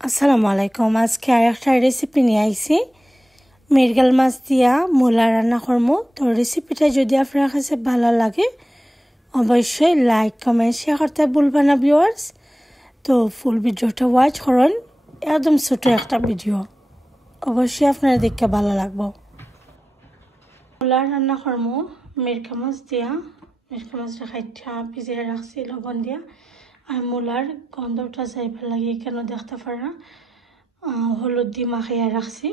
আসসালামু আলাইকুম। আজকে আরেকটা রেসিপি নিয়ে আইছি মৃগেল মাছ দিয়া মূলা রান্না করবো। তো রেসিপিটা যদি আপনার কাছে ভালো লাগে অবশ্যই লাইক কমেন্ট শেয়ার করতে ভুলবেন না ভিউয়ার্স। তো ফুল ভিডিওটা ওয়াচ করুন, একদম ছোট একটা ভিডিও, অবশ্যই আপনার দেখতে ভালো লাগবে। মূলা রান্না করবো মিরকা মাছ দিয়া। মিরকা মাছটা খাইটা ভিজিয়ে রাখছি লবণ দিয়া, আর মূলার গন্ধটা যাইবার লাগে কেন দেখতে পারা হলুদ দিয়ে মাখিয়ে রাখছি।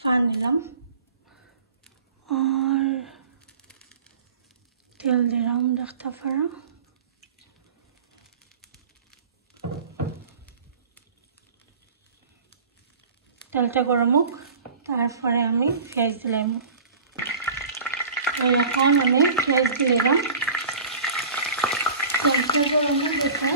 ফান নিলাম আর তেল দিলাম দেখতে পারা। তেলটা গরম হোক, তারপরে আমি পেঁয়াজ দিলাম। এখন আমি পেঁয়াজ দিলাম, তেলটা গরম হোক দেখো।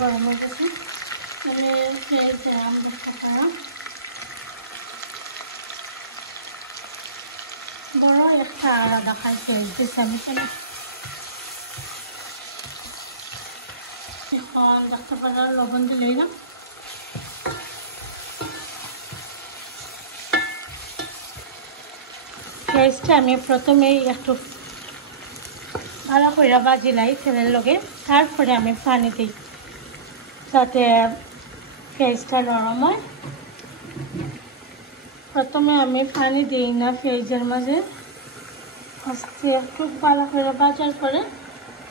গরম হয়ে গেছে, আমি পেঁয়াজ দিলাম দেখতে পারা। বড় একটা আলাদা খাই পেঁয়াজ দিচ্ছি আমি কেন। এখন দেখতে পারা লবণ দিলেই না। পেঁয়াজটা আমি প্রথমেই একটু ভালো করে ভাজি লাই তেলের লগে, তারপরে আমি পানি দিই যাতে পেঁয়াজটা নরম হয়। প্রথমে আমি পানি দিই না পেঁয়াজের মাঝে, আস্তে একটু ভালো করে ভাজার পরে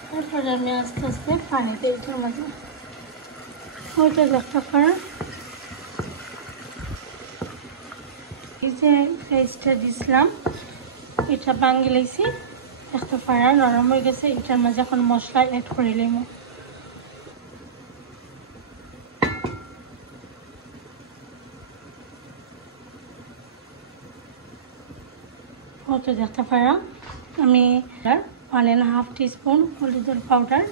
তারপরে আমি আস্তে আস্তে পানি দিই এটার মাঝে। ওইটা দেখতে পারা এই যে পেঁয়াজটা দিছিলাম এটা ভাঙি লাইছি দেখতে পারা, নরম হয়ে গেছে। এটার মাঝে এখন মশলা অ্যাড করে নিব। ওটা দেখতে পারা আমি 1.5 টিস্পুন হলুদের পাউডার,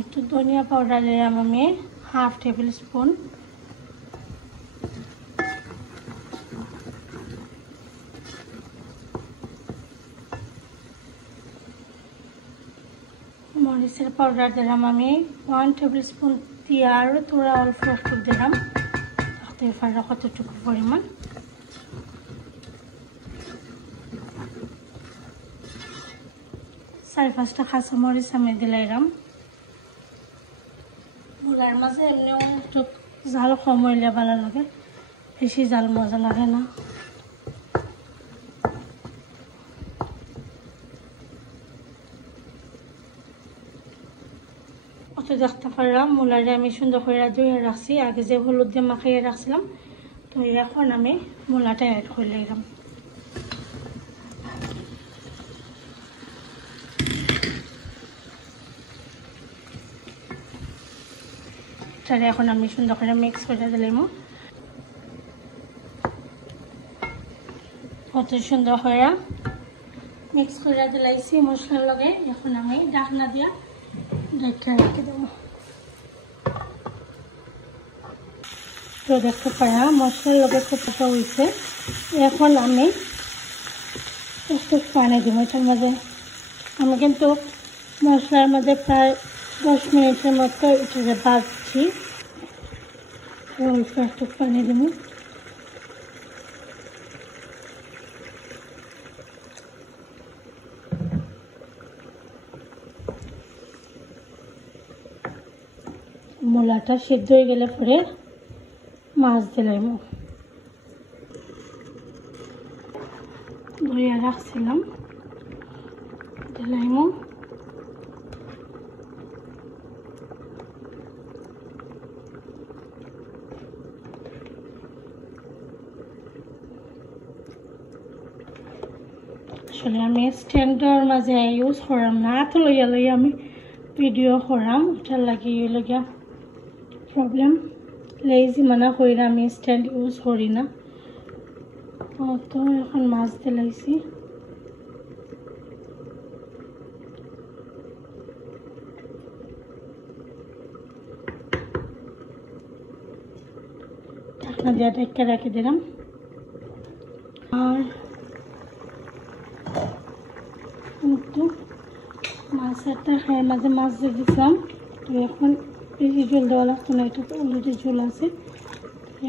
একটু ধনিয়া পাউডার দিলাম আমি 1/2 টেবিল স্পুন, মরিচের পাউডার দিলাম আমি 1 টেবিল স্পুন দিয়ে আরও তোরা অল্প একটু দিলাম দেখতে পারা কতটুকু পরিমাণ। 4-5টা কাঁচামরিচ আমি দিলাম। মূলার মাঝে এমনিও একটু জাল কম হইলে ভালো লাগে, বেশি জাল মজা লাগে না। অত দেখতে পারলাম মূলারে আমি সুন্দর করে ধুয়ে রাখছি, আগে যে হলুদ দিয়ে মাখিয়ে রাখছিলাম। তো এখন আমি মূলাটা অ্যাড করে নিলাম। এখন আমি সুন্দর করে মিক্স করে দিলাম। কত সুন্দর করে মিক্স করে দিলাইছি মশলার লগে। এখন আমি ঢাকনা দিয়া ঢেকে রেখে দেবো। তো দেখতে পারা মশলার লগে খুব ভালো হয়েছে। এখন আমি একটু পানি দিব এটার মাঝে। আমি কিন্তু মশলার মধ্যে প্রায় 10 মিনিটের মতো এটাকে ভাজছি। অল্প একটু পানি দিব। মূলাটা সিদ্ধ হয়ে গেলে পরে মাছ দিলাম, ধুয়ে রাখছিলাম দিলাম। আসলে আমি স্ট্যান্ডার মাঝে ইউজ করাম না, তো লইয়া লইয়া আমি ভিডিও করাম, ওটার লাগে লগিয়া প্রবলেম। লেজি মানা কইরা আমি স্ট্যান্ড ইউজ করি না। তো এখন মাছ দিলাইছি। ঢাকনা দিয়ে ঢেকে রেখে দিলাম। আর কিন্তু মাছেরটা এর মাঝে মাছ দিয়ে দিলাম, তো এখন বেশি জল দেওয়া লাগতো না, এটা তো অলরেডি ঝোল আছে,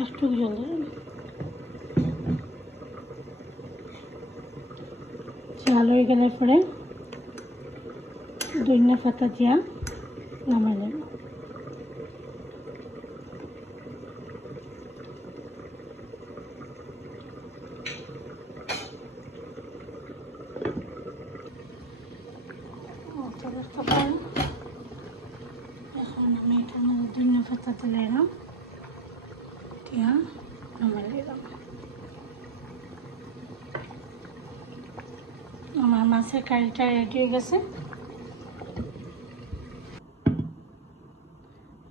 একটু জল দিলাম। ঝাল হয়ে গেলে পরে ধনিয়া পাতা দিয়া নামাই নেব। এখন আমি এটার মধ্যে ধনিয়া পাতা তুলে এলাম, দিয়া নামাই দিলাম। আমার মাছের কারিটা রেডি হয়ে গেছে।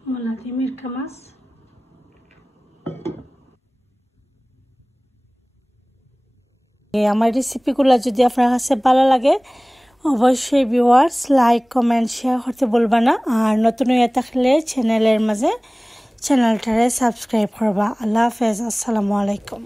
মূলা দিয়ে মিরকা মাছ। আমার রেসিপিগুলো যদি আপনার কাছে ভালো লাগে অবশ্যই ভিউয়ার্স লাইক কমেন্ট শেয়ার করতে বলবা না, আর নতুন হয়ে থাকলে চ্যানেলের মাঝে চ্যানেলটারে সাবস্ক্রাইব করবা। আল্লাহ হাফেজ, আসসালামু আলাইকুম।